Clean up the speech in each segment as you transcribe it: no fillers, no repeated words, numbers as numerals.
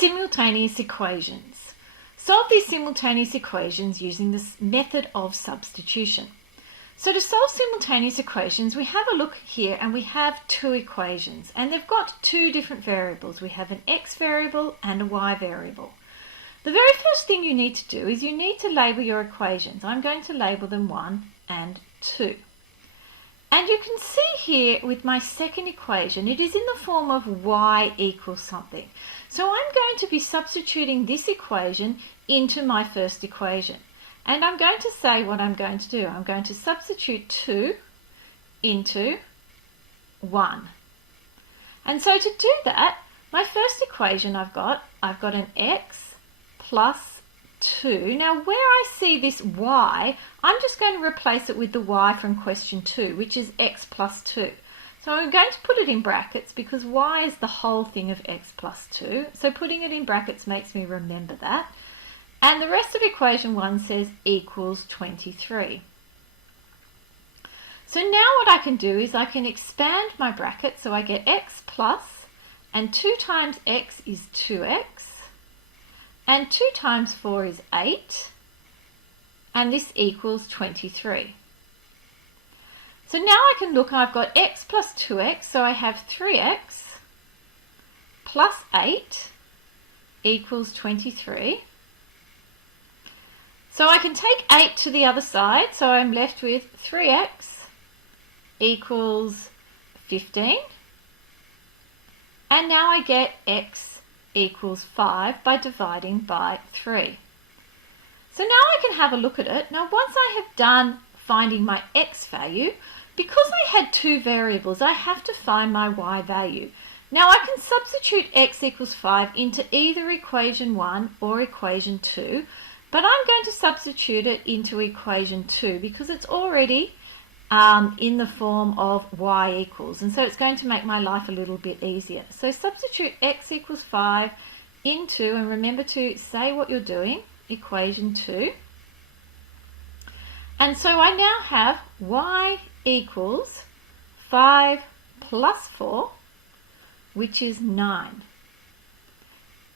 simultaneous equations. Solve these simultaneous equations using this method of substitution. So to solve simultaneous equations, we have a look here and we have two equations and they've got two different variables. We have an x variable and a y variable. The very first thing you need to do is you need to label your equations. I'm going to label them 1 and 2. And you can see here with my second equation, it is in the form of y equals something. So I'm going to be substituting this equation into my first equation. And I'm going to say what I'm going to do. I'm going to substitute 2 into 1. And so to do that, my first equation I've got an x plus 2. Now where I see this y, I'm just going to replace it with the y from question 2, which is x plus 2. So I'm going to put it in brackets because y is the whole thing of x plus 2. So putting it in brackets makes me remember that. And the rest of equation 1 says equals 23. So now what I can do is I can expand my bracket so I get x plus, and 2 times x is 2x, and 2 times 4 is 8, and this equals 23. So now I can look, I've got x plus 2x, so I have 3x plus 8 equals 23. So I can take 8 to the other side, so I'm left with 3x equals 15. And now I get x equals 5 by dividing by 3. So now I can have a look at it. Now once I have done finding my x value, because I had two variables, I have to find my y value. Now I can substitute x equals 5 into either equation 1 or equation 2, but I'm going to substitute it into equation 2 because it's already in the form of y equals, and so it's going to make my life a little bit easier. So substitute x equals 5 into, and remember to say what you're doing, equation 2. And so I now have y equals 5 plus 4, which is 9.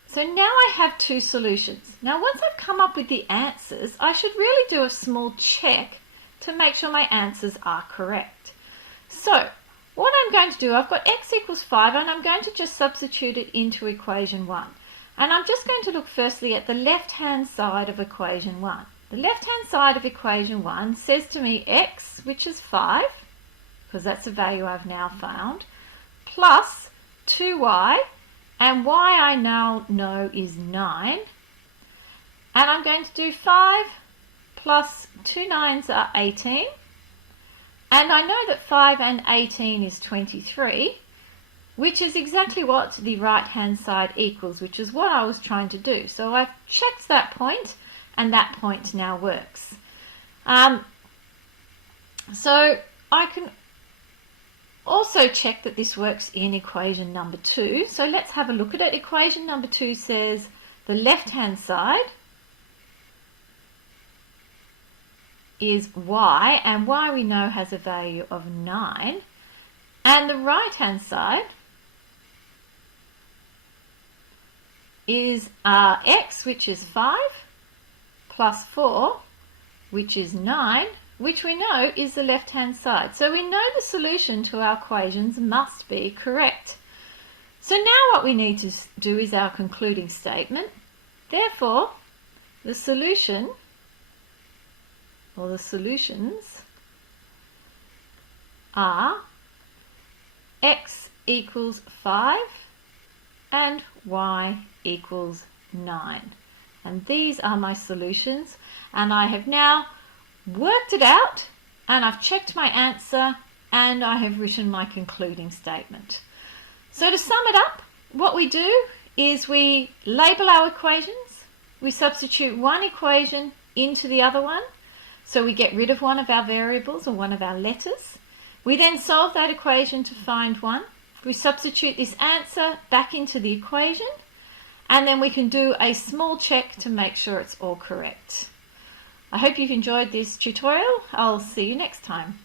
So now I have two solutions. Now once I've come up with the answers, I should really do a small check to make sure my answers are correct. So what I'm going to do, I've got x equals 5 and I'm going to just substitute it into equation 1. And I'm just going to look firstly at the left-hand side of equation 1. The left-hand side of equation 1 says to me x, which is 5, because that's a value I've now found, plus 2y, and y I now know is 9. And I'm going to do 5 plus 2 9s are 18. And I know that 5 and 18 is 23, which is exactly what the right-hand side equals, which is what I was trying to do. So I've checked that point, and that point now works. So I can also check that this works in equation number 2. So let's have a look at it. Equation number 2 says the left-hand side is y, and y we know has a value of 9. And the right-hand side is x, which is 5, plus 4, which is 9, which we know is the left-hand side. So we know the solution to our equations must be correct. So now what we need to do is our concluding statement. Therefore, the solution, or the solutions, are x equals 5 and y equals 9. And these are my solutions, and I have now worked it out, and I've checked my answer, and I have written my concluding statement. So to sum it up, what we do is we label our equations, we substitute one equation into the other one, so we get rid of one of our variables or one of our letters. We then solve that equation to find one. We substitute this answer back into the equation, and then we can do a small check to make sure it's all correct. I hope you've enjoyed this tutorial. I'll see you next time.